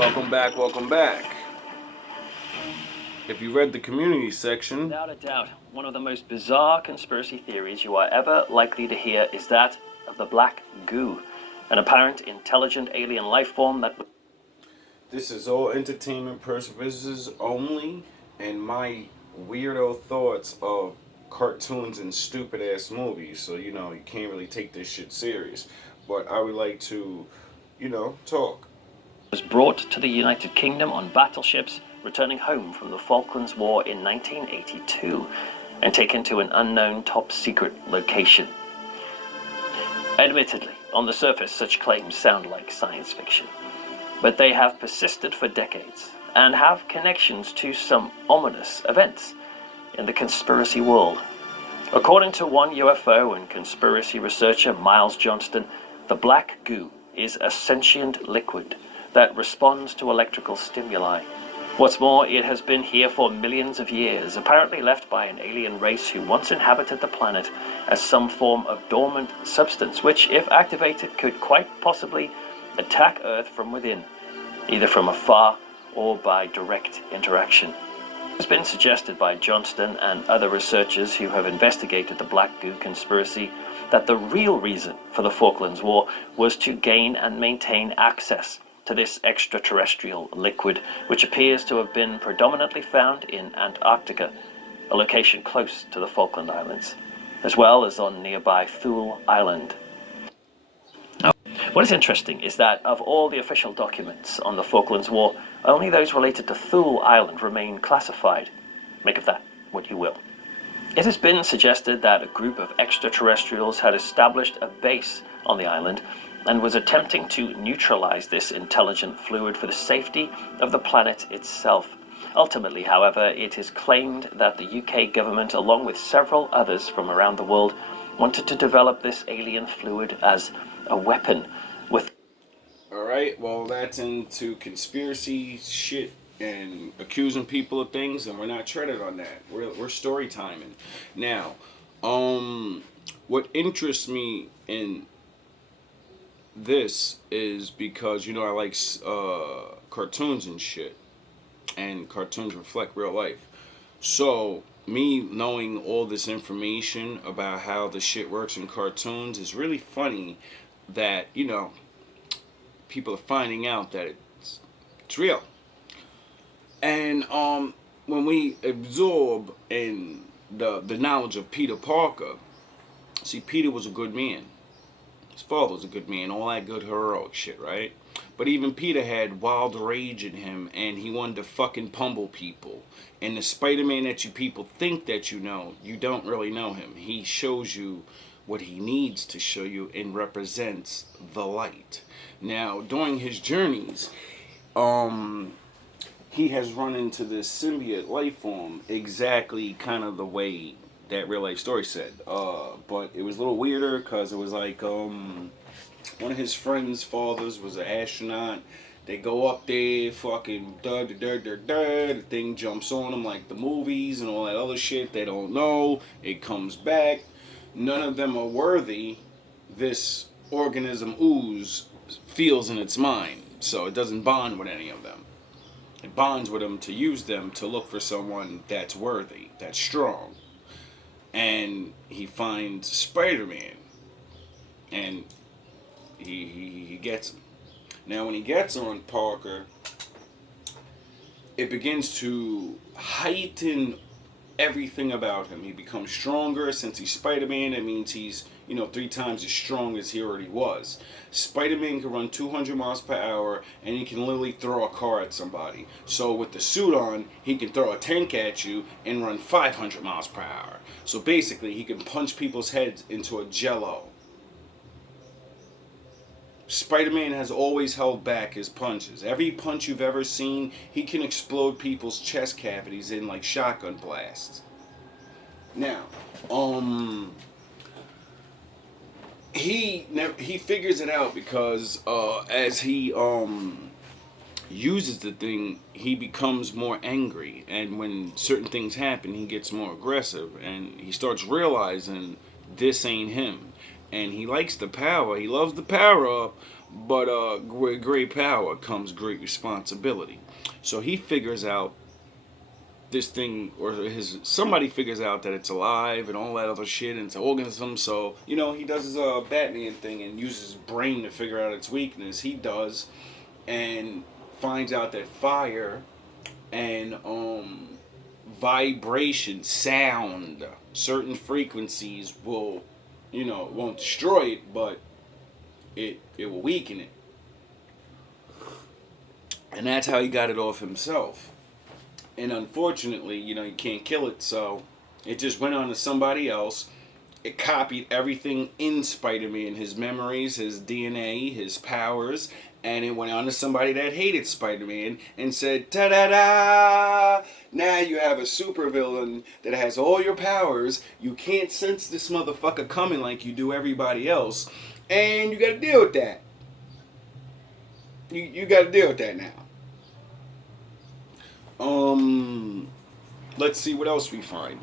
Welcome back, welcome back. If you read the community section, Without a doubt, one of the most bizarre conspiracy theories you are ever likely to hear is that of the black goo, an apparent intelligent alien life form that... this is all entertainment purposes only, and my weirdo thoughts of cartoons and stupid ass movies. So, you can't really take this shit serious. But I would like to, talk. was brought to the United Kingdom on battleships returning home from the Falklands War in 1982 and taken to an unknown top-secret location. Admittedly, on the surface, such claims sound like science fiction, but they have persisted for decades and have connections to some ominous events in the conspiracy world. According to one UFO and conspiracy researcher, Miles Johnston, the black goo is a sentient liquid that responds to electrical stimuli. What's more, it has been here for millions of years, apparently left by an alien race who once inhabited the planet as some form of dormant substance, which, if activated, could quite possibly attack Earth from within, either from afar or by direct interaction. It has been suggested by Johnston and other researchers who have investigated the black goo conspiracy that the real reason for the Falklands War was to gain and maintain access to this extraterrestrial liquid, which appears to have been predominantly found in Antarctica, a location close to the Falkland Islands, as well as on nearby Thule Island. Now, what is interesting is that of all the official documents on the Falklands War, only those related to Thule Island remain classified. Make of that what you will. It has been suggested that a group of extraterrestrials had established a base on the island and was attempting to neutralize this intelligent fluid for the safety of the planet itself. Ultimately, however, it is claimed that the UK government, along with several others from around the world, wanted to develop this alien fluid as a weapon with... Alright, well, that's into conspiracy shit and accusing people of things, and we're not treaded on that. We're story timing. Now, what interests me in this is because, I like cartoons and shit, and cartoons reflect real life. So, me knowing all this information about how the shit works in cartoons is really funny that, people are finding out that it's real. And when we absorb in the knowledge of Peter Parker, see, Peter was a good man. His father was a good man, all that good heroic shit, right? But even Peter had wild rage in him, and he wanted to fucking pummel people. And the Spider-Man that you people think that you know, you don't really know him. He shows you what he needs to show you and represents the light. Now, during his journeys, he has run into this symbiote life form exactly kind of the way that real life story said. But it was a little weirder because it was like one of his friends' fathers was an astronaut. They go up there, fucking the thing jumps on them like the movies and all that other shit. They don't know. It comes back. None of them are worthy. This organism ooze feels in its mind, so it doesn't bond with any of them. It bonds with them to use them to look for someone that's worthy, that's strong. And he finds Spider-Man, and he gets him. Now, when he gets on Parker, it begins to heighten everything about him. He becomes stronger. Since he's Spider-Man, it means he's 3 times as strong as he already was. Spider-Man can run 200 miles per hour, and he can literally throw a car at somebody. So with the suit on, he can throw a tank at you and run 500 miles per hour. So basically, he can punch people's heads into a jello. Spider-Man has always held back his punches. Every punch you've ever seen, he can explode people's chest cavities in like shotgun blasts. Now, he figures it out because as he uses the thing, he becomes more angry, and when certain things happen, he gets more aggressive, and he starts realizing this ain't him. And he likes the power, he loves the power up, But with great power comes great responsibility. So he figures out this thing, or somebody figures out that it's alive and all that other shit, and it's an organism. So he does his Batman thing and uses his brain to figure out its weakness. He does, and finds out that fire and vibration, sound, certain frequencies will, won't destroy it, but it will weaken it. And that's how he got it off himself. And unfortunately, you can't kill it, so it just went on to somebody else. It copied everything in Spider-Man, his memories, his DNA, his powers, and it went on to somebody that hated Spider-Man and said, ta-da-da! Now you have a supervillain that has all your powers. You can't sense this motherfucker coming like you do everybody else, and you gotta deal with that. You gotta deal with that now. Let's see what else we find.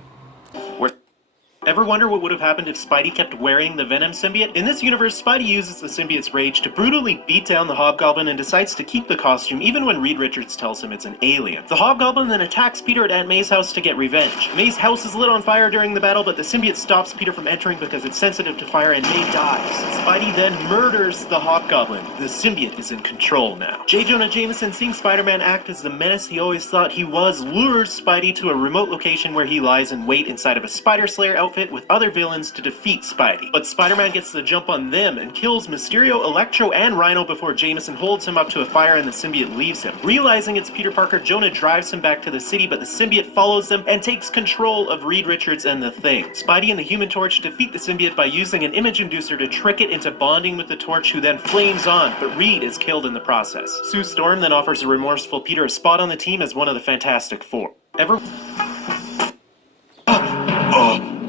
Ever wonder what would have happened if Spidey kept wearing the Venom symbiote? In this universe, Spidey uses the symbiote's rage to brutally beat down the Hobgoblin and decides to keep the costume even when Reed Richards tells him it's an alien. The Hobgoblin then attacks Peter at Aunt May's house to get revenge. May's house is lit on fire during the battle, but the symbiote stops Peter from entering because it's sensitive to fire, and May dies. Spidey then murders the Hobgoblin. The symbiote is in control now. J. Jonah Jameson, seeing Spider-Man act as the menace he always thought he was, lures Spidey to a remote location where he lies in wait inside of a Spider Slayer outfit with other villains to defeat Spidey. But Spider-Man gets the jump on them and kills Mysterio, Electro, and Rhino before Jameson holds him up to a fire and the symbiote leaves him. Realizing it's Peter Parker, Jonah drives him back to the city, but the symbiote follows them and takes control of Reed Richards and the Thing. Spidey and the Human Torch defeat the symbiote by using an image inducer to trick it into bonding with the Torch, who then flames on, but Reed is killed in the process. Sue Storm then offers a remorseful Peter a spot on the team as one of the Fantastic Four.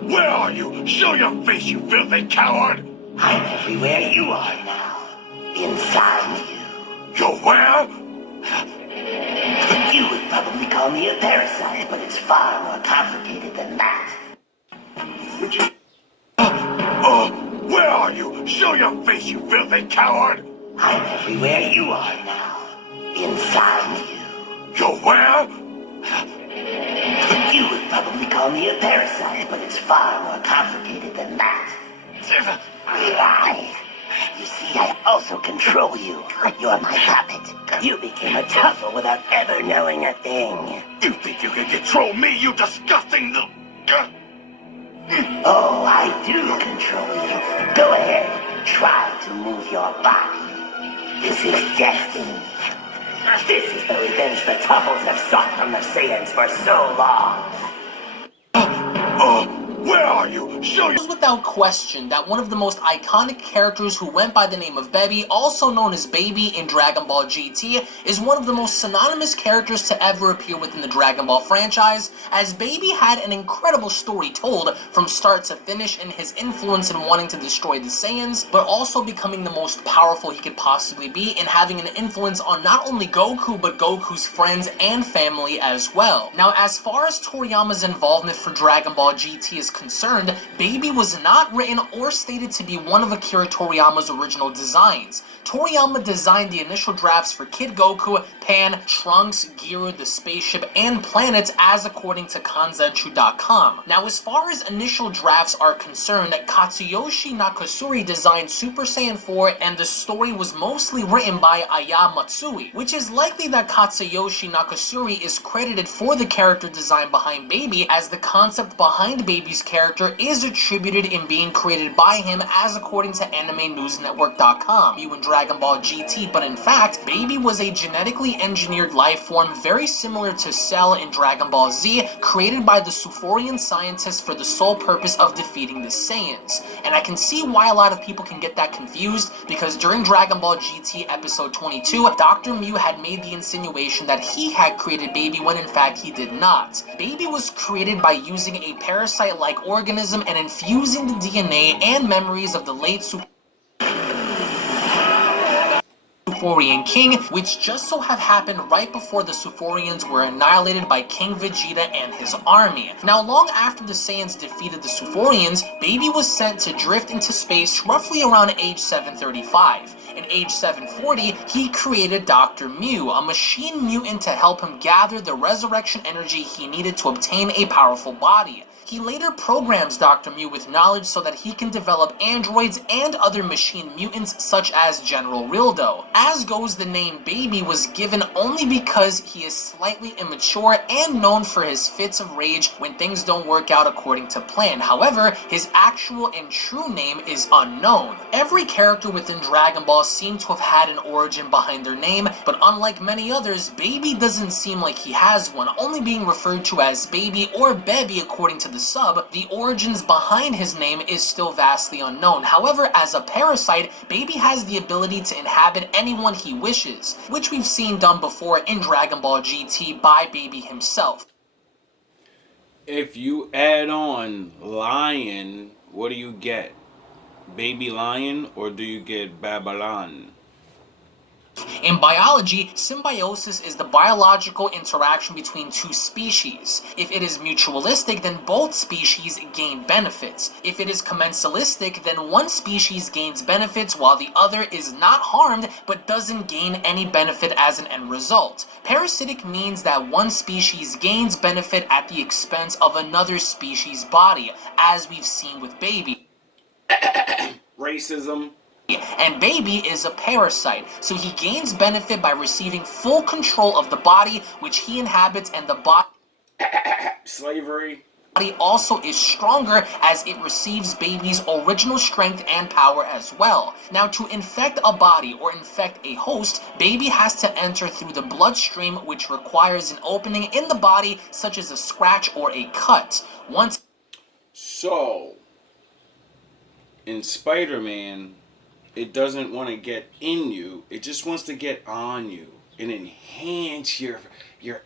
Where are you? Show your face, you filthy coward! I'm everywhere you are now. Inside you. You're where? You would probably call me a parasite, but it's far more complicated than that. Where are you? Show your face, you filthy coward! I'm everywhere you are now. Inside you. You're where? You would probably call me a parasite, but it's far more complicated than that. You see, I also control you. You're my puppet. You became a tuffle without ever knowing a thing. You think you can control me, you disgusting little... Oh, I do control you. Go ahead, try to move your body. This is destiny. This is the revenge the Tuffles have sought from the Saiyans for so long. Where are you? Show your... Without question that one of the most iconic characters who went by the name of Baby, also known as Baby in Dragon Ball GT, is one of the most synonymous characters to ever appear within the Dragon Ball franchise, as Baby had an incredible story told from start to finish in his influence in wanting to destroy the Saiyans, but also becoming the most powerful he could possibly be and having an influence on not only Goku, but Goku's friends and family as well. Now, as far as Toriyama's involvement for Dragon Ball GT is concerned, Baby was not written or stated to be one of Akira Toriyama's original designs. Toriyama designed the initial drafts for Kid Goku, Pan, Trunks, Giru, the spaceship, and planets as according to Kanzenshuu.com. Now, as far as initial drafts are concerned, Katsuyoshi Nakasuri designed Super Saiyan 4 and the story was mostly written by Aya Matsui, which is likely that Katsuyoshi Nakasuri is credited for the character design behind Baby, as the concept behind Baby's character is attributed in being created by him as according to AnimeNewsNetwork.com. You in Dragon Ball GT, but in fact, Baby was a genetically engineered life form very similar to Cell in Dragon Ball Z, created by the Suforian scientists for the sole purpose of defeating the Saiyans. And I can see why a lot of people can get that confused, because during Dragon Ball GT episode 22, Dr. Mew had made the insinuation that he had created Baby when in fact he did not. Baby was created by using a parasite-like organism and infusing the DNA and memories of the late Suforian King, which just so have happened right before the Suforians were annihilated by King Vegeta and his army. Now, long after the Saiyans defeated the Suforians, Baby was sent to drift into space roughly around age 735. In age 740, he created Dr. Mew, a machine mutant to help him gather the resurrection energy he needed to obtain a powerful body. He later programs Dr. Mew with knowledge so that he can develop androids and other machine mutants such as General Rildo. As goes, the name Baby was given only because he is slightly immature and known for his fits of rage when things don't work out according to plan. However, his actual and true name is unknown. Every character within Dragon Ball seemed to have had an origin behind their name, but unlike many others, Baby doesn't seem like he has one, only being referred to as Baby or Bebby according to the sub. The origins behind his name is still vastly unknown. However, as a parasite, Baby has the ability to inhabit anyone he wishes, which we've seen done before in Dragon Ball GT by Baby himself. If you add on lion, what do you get? Baby lion, or do you get Babylon? In biology, symbiosis is the biological interaction between two species. If it is mutualistic, then both species gain benefits. If it is commensalistic, then one species gains benefits while the other is not harmed but doesn't gain any benefit as an end result. Parasitic means that one species gains benefit at the expense of another species' body, as we've seen with Baby. Racism. And Baby is a parasite, so he gains benefit by receiving full control of the body which he inhabits, and the body Slavery. Also is stronger as it receives Baby's original strength and power as well. Now, to infect a body or infect a host, Baby has to enter through the bloodstream, which requires an opening in the body such as a scratch or a cut. So, in Spider-Man, it doesn't want to get in you, it just wants to get on you and enhance your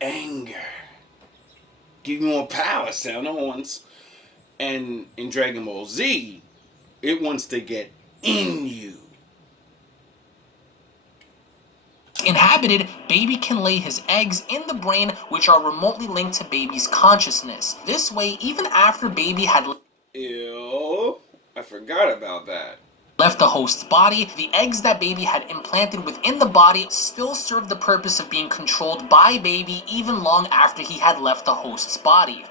anger. Give you more power, sound the horns. And in Dragon Ball Z, it wants to get in you. Inhabited, Baby can lay his eggs in the brain, which are remotely linked to Baby's consciousness. This way, even after Baby had Ew, I forgot about that. left the host's body, the eggs that Baby had implanted within the body still served the purpose of being controlled by Baby even long after he had left the host's body.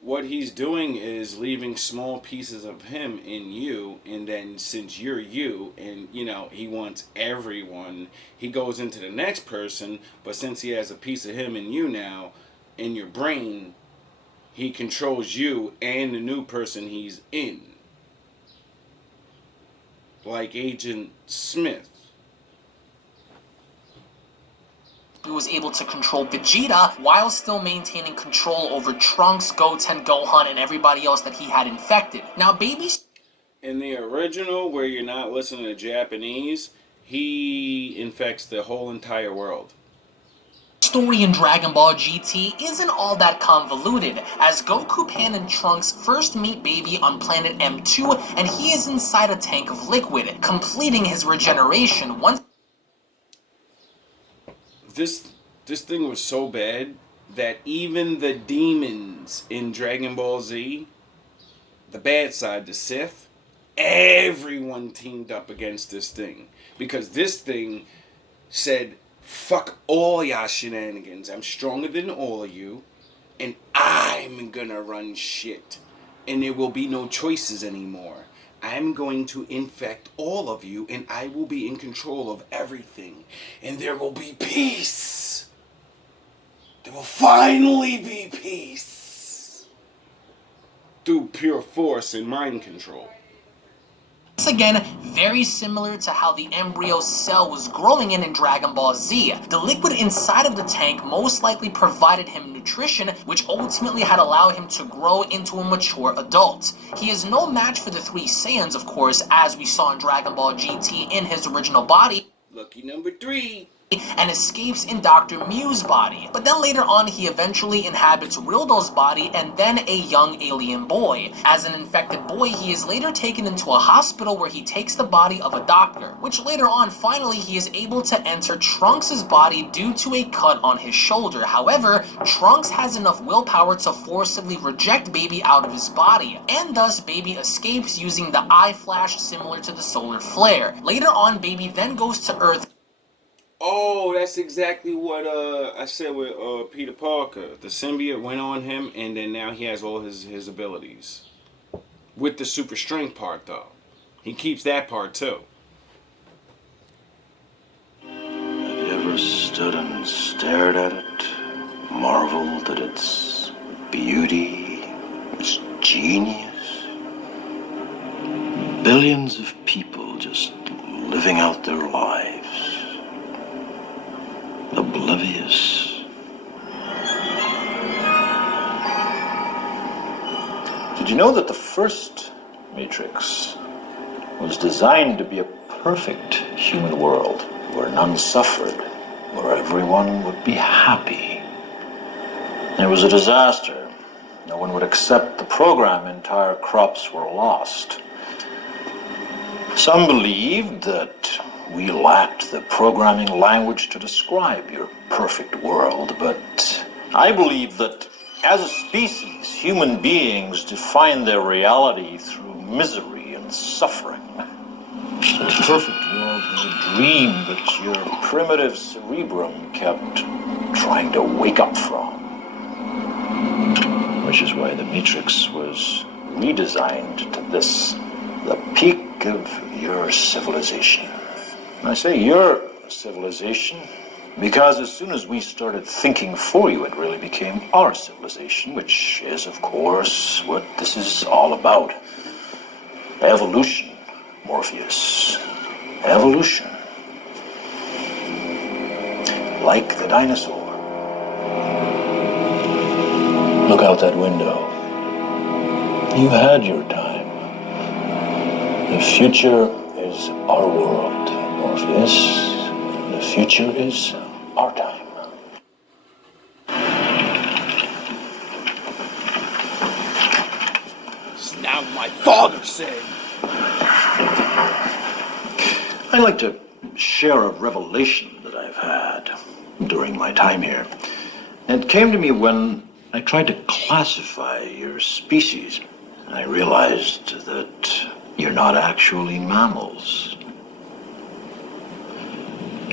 What he's doing is leaving small pieces of him in you, and then since you're you, and he wants everyone, he goes into the next person, but since he has a piece of him in you now, in your brain, he controls you and the new person he's in. Like Agent Smith. He was able to control Vegeta while still maintaining control over Trunks, Goten, Gohan, and everybody else that he had infected. Now, Baby's in the original, where you're not listening to Japanese, he infects the whole entire world. story in Dragon Ball GT isn't all that convoluted, as Goku, Pan, and Trunks first meet Baby on planet M2, and he is inside a tank of liquid, completing his regeneration. Once This thing was so bad that even the demons in Dragon Ball Z, the bad side, the Sith, everyone teamed up against this thing. Because this thing said, fuck all y'all shenanigans. I'm stronger than all of you, and I'm gonna run shit. And there will be no choices anymore. I'm going to infect all of you, and I will be in control of everything. And there will be peace. There will finally be peace. Through pure force and mind control. Once again, very similar to how the embryo cell was growing in Dragon Ball Z. The liquid inside of the tank most likely provided him nutrition, which ultimately had allowed him to grow into a mature adult. He is no match for the three Saiyans, of course, as we saw in Dragon Ball GT in his original body. Lucky number 3. and escapes in Dr. Mew's body. But then later on, he eventually inhabits Rildo's body and then a young alien boy. As an infected boy, he is later taken into a hospital where he takes the body of a doctor, which later on, finally, he is able to enter Trunks' body due to a cut on his shoulder. However, Trunks has enough willpower to forcibly reject Baby out of his body, and thus Baby escapes using the eye flash similar to the solar flare. Later on, Baby then goes to Earth. Oh, that's exactly what I said with Peter Parker. The symbiote went on him, and then now he has all his abilities. With the super strength part, though. He keeps that part, too. Have you ever stood and stared at it, marveled at its beauty, its genius? Billions of people just living out their lives. Oblivious. Did you know that the first Matrix was designed to be a perfect human world where none suffered, where everyone would be happy? It was a disaster. No one would accept the program. Entire crops were lost. Some believed that we lacked the programming language to describe your perfect world, but I believe that as a species, human beings define their reality through misery and suffering. So a perfect world was a dream that your primitive cerebrum kept trying to wake up from. Which is why the Matrix was redesigned to this, the peak of your civilization. I say your civilization because as soon as we started thinking for you, it really became our civilization, which is, of course, what this is all about. Evolution, Morpheus. Evolution. Like the dinosaur. Look out that window. You had your time. The future is our world. Morpheus, the future is our time. It's not what my father said. I'd like to share a revelation that I've had during my time here. It came to me when I tried to classify your species. I realized that you're not actually mammals.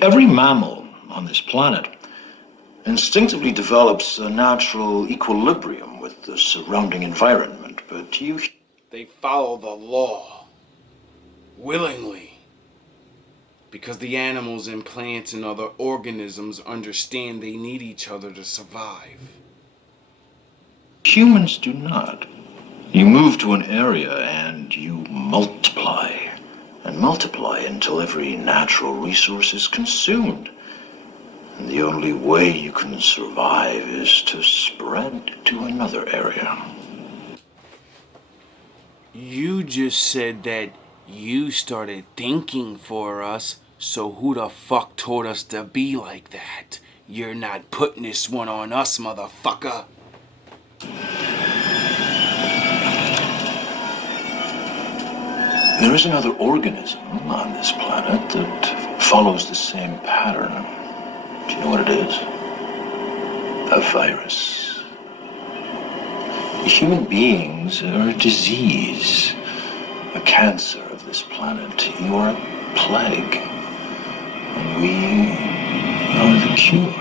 Every mammal on this planet instinctively develops a natural equilibrium with the surrounding environment, but you... They follow the law. Willingly. Because the animals and plants and other organisms understand they need each other to survive. Humans do not. You move to an area and you multiply. And multiply until every natural resource is consumed. And the only way you can survive is to spread to another area. You just said that you started thinking for us, so who the fuck told us to be like that? You're not putting this one on us, motherfucker. There is another organism on this planet that follows the same pattern. Do you know what it is? A virus. Human beings are a disease, a cancer of this planet. You are a plague, and we are the cure.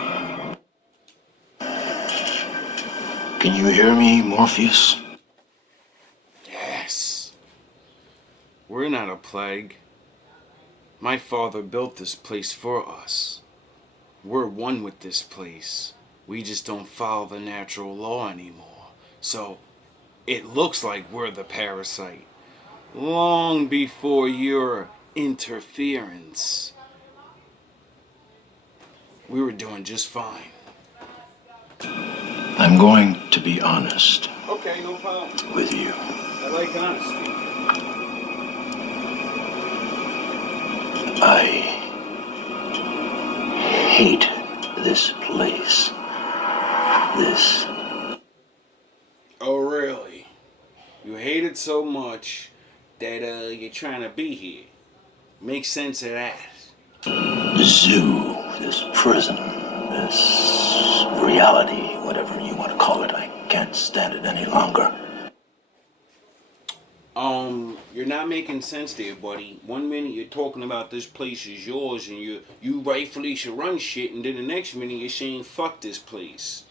Can you hear me, Morpheus? Yes. We're not a plague. My father built this place for us. We're one with this place. We just don't follow the natural law anymore. So, it looks like we're the parasite. Long before your interference. We were doing just fine. I'm going to be honest. Okay, no problem. With you. I like honesty. I hate this place. This. Oh, really? You hate it so much that you're trying to be here. Make sense of that. Zoo, this prison, this reality, whatever you want to call it, I can't stand it any longer. You're not making sense there, buddy. One minute you're talking about this place is yours and you rightfully should run shit, and then the next minute you're saying fuck this place.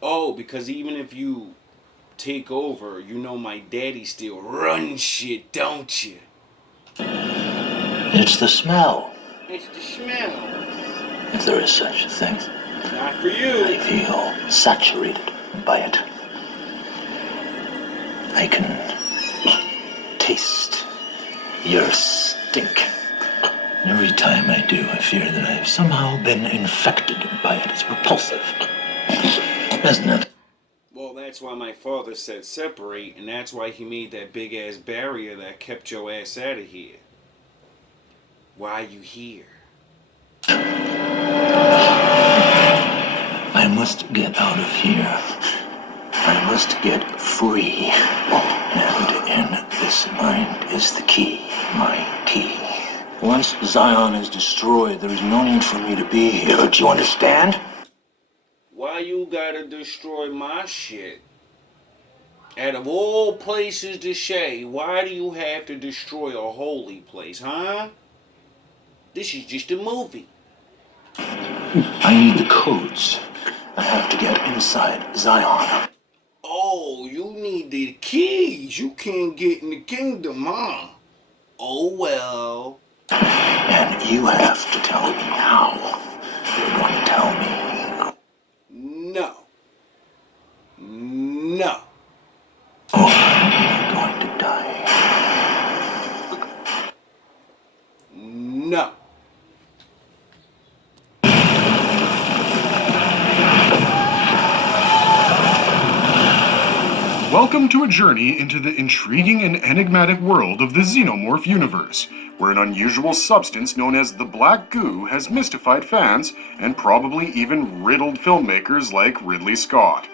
Oh, because even if you take over, you know my daddy still runs shit, don't you? It's the smell. It's the smell. If there is such a thing. Not for you. I feel saturated by it. I can taste your stink. And every time I do, I fear that I've somehow been infected by it. It's repulsive. Isn't it? Well, that's why my father said separate, and that's why he made that big ass barrier that kept your ass out of here. Why are you here? I must get out of here. I must get free. And in this mind is the key, my key. Once Zion is destroyed, there is no need for me to be here. Do you understand? Why you gotta destroy my shit? Out of all places to say, why do you have to destroy a holy place, huh? This is just a movie. I need the codes. I have to get inside Zion. Oh, you need the keys. You can't get in the kingdom, huh? Oh, well. And you have to tell me how. You're going to tell me. No. No. Or I'm going to die. No. Welcome to a journey into the intriguing and enigmatic world of the Xenomorph universe, where an unusual substance known as the black goo has mystified fans and probably even riddled filmmakers like Ridley Scott.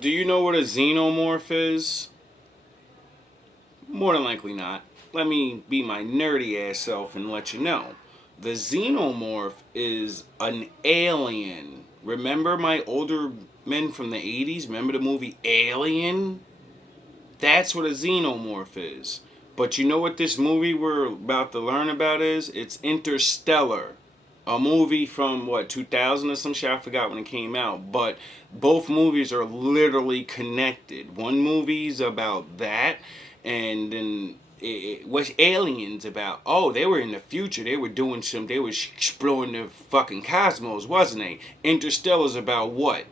Do you know what a xenomorph is? More than likely not. Let me be my nerdy ass self and let you know. The xenomorph is an alien. Remember my older men from the 80s? Remember the movie Alien? That's what a xenomorph is. But you know what this movie we're about to learn about is? It's Interstellar. A movie from, 2000 or some shit? I forgot when it came out. But both movies are literally connected. One movie's about that, and then what's Aliens about? Oh, they were in the future. They were exploring the fucking cosmos, wasn't they? Interstellar's about what?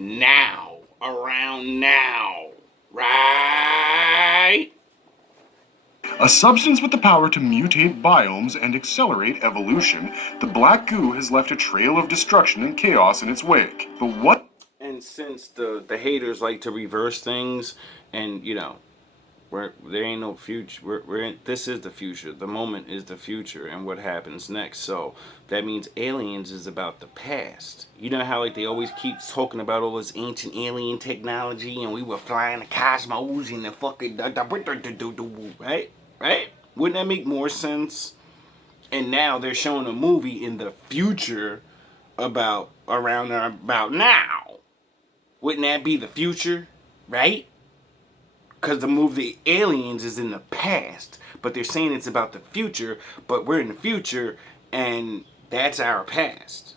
Now. Around now. Right? A substance with the power to mutate biomes and accelerate evolution, the black goo has left a trail of destruction and chaos in its wake. But what? And since the haters like to reverse things, and there ain't no future. We're in, this is the future. The moment is the future, and what happens next. So that means Aliens is about the past. You know how they always keep talking about all this ancient alien technology, and we were flying the cosmos and the fucking right? Right? Wouldn't that make more sense? And now they're showing a movie in the future about now. Wouldn't that be the future? Right? Because the movie Aliens is in the past, but they're saying it's about the future, but we're in the future, and that's our past.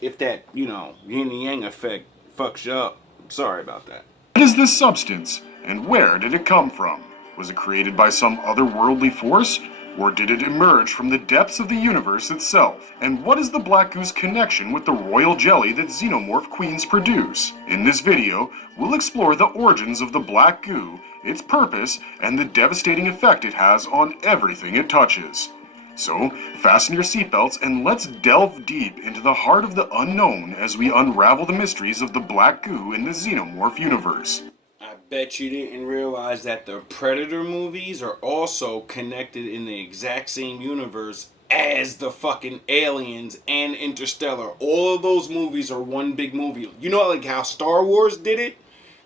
If that, yin and yang effect fucks you up, sorry about that. What is this substance, and where did it come from? Was it created by some otherworldly force, or did it emerge from the depths of the universe itself? And what is the black ooze connection with the royal jelly that xenomorph queens produce? In this video, we'll explore the origins of the black goo, its purpose, and the devastating effect it has on everything it touches. So, fasten your seatbelts and let's delve deep into the heart of the unknown as we unravel the mysteries of the black goo in the xenomorph universe. I bet you didn't realize that the Predator movies are also connected in the exact same universe as the fucking aliens and Interstellar. All of those movies are one big movie. You know, like how Star Wars did it?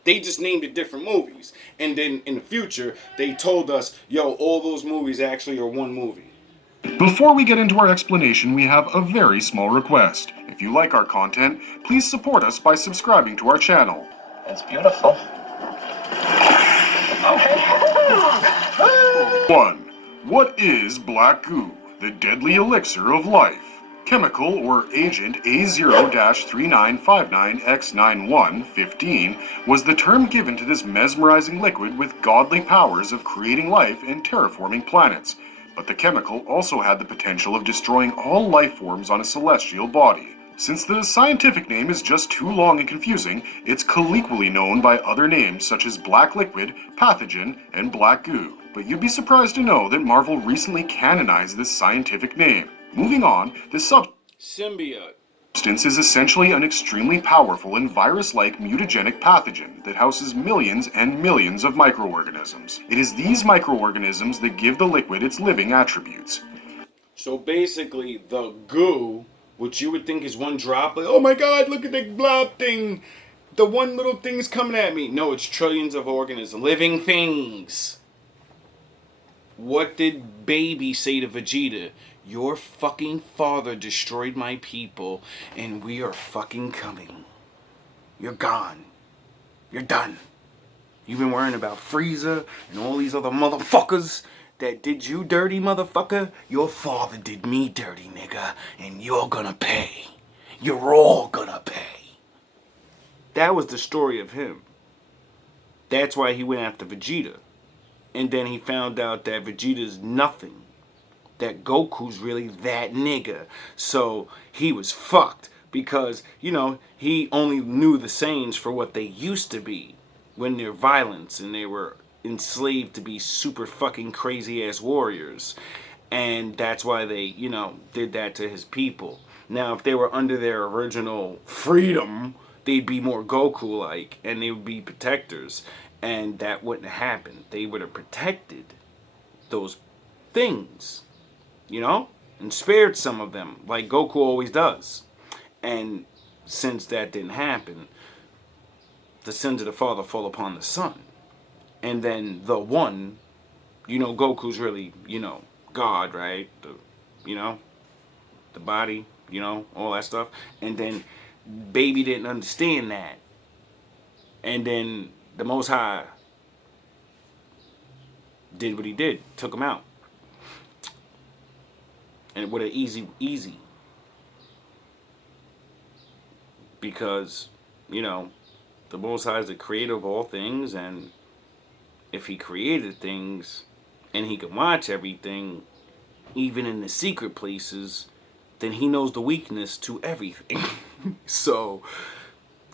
They just named it different movies. And then in the future, they told us, yo, all those movies actually are one movie. Before we get into our explanation, we have a very small request. If you like our content, please support us by subscribing to our channel. It's beautiful. 1. What is black goo, the deadly elixir of life? Chemical or agent A0-3959X9115 was the term given to this mesmerizing liquid with godly powers of creating life and terraforming planets. But the chemical also had the potential of destroying all life forms on a celestial body. Since the scientific name is just too long and confusing, it's colloquially known by other names such as black liquid, pathogen, and black goo. But you'd be surprised to know that Marvel recently canonized this scientific name. Moving on, this Symbiote. substance is essentially an extremely powerful and virus-like mutagenic pathogen that houses millions and millions of microorganisms. It is these microorganisms that give the liquid its living attributes. So basically, the goo, which you would think is one droplet, oh my god, look at the blob thing, the one little thing's coming at me. No, it's trillions of organisms, living things. What did Baby say to Vegeta? Your fucking father destroyed my people, and we are fucking coming. You're gone. You're done. You've been worrying about Frieza and all these other motherfuckers that did you dirty, motherfucker. Your father did me dirty, nigga, and you're gonna pay. You're all gonna pay. That was the story of him. That's why he went after Vegeta. And then he found out that Vegeta's nothing. That Goku's really that nigga. So he was fucked because, you know, he only knew the Saiyans for what they used to be when they're violence and they were enslaved to be super fucking crazy ass warriors. And that's why they, you know, did that to his people. Now, if they were under their original freedom, they'd be more Goku-like and they would be protectors. And that wouldn't happen. They would have protected those things, you know, and spared some of them, like Goku always does. And since that didn't happen, the sins of the father fall upon the son. And then the one, you know, Goku's really, you know, God, right? You know, the body, you know, all that stuff. And then Baby didn't understand that. And then the Most High did what he did, took him out. And with an easy. Because, you know, the Most High is the creator of all things, and if he created things and he can watch everything, even in the secret places, then he knows the weakness to everything. So,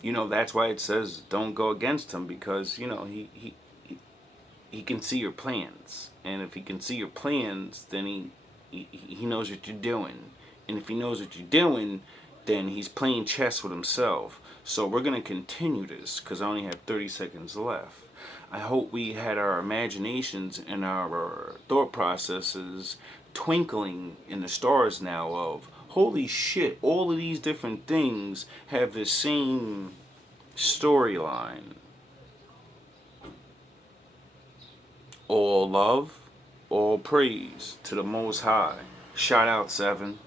you know, that's why it says don't go against him, because, you know, he can see your plans. And if he can see your plans, then he knows what you're doing. And if he knows what you're doing, then he's playing chess with himself. So we're going to continue this because I only have 30 seconds left. I hope we had our imaginations and our thought processes twinkling in the stars now of, holy shit, all of these different things have the same storyline. All love, all praise to the Most High. Shout out, 7.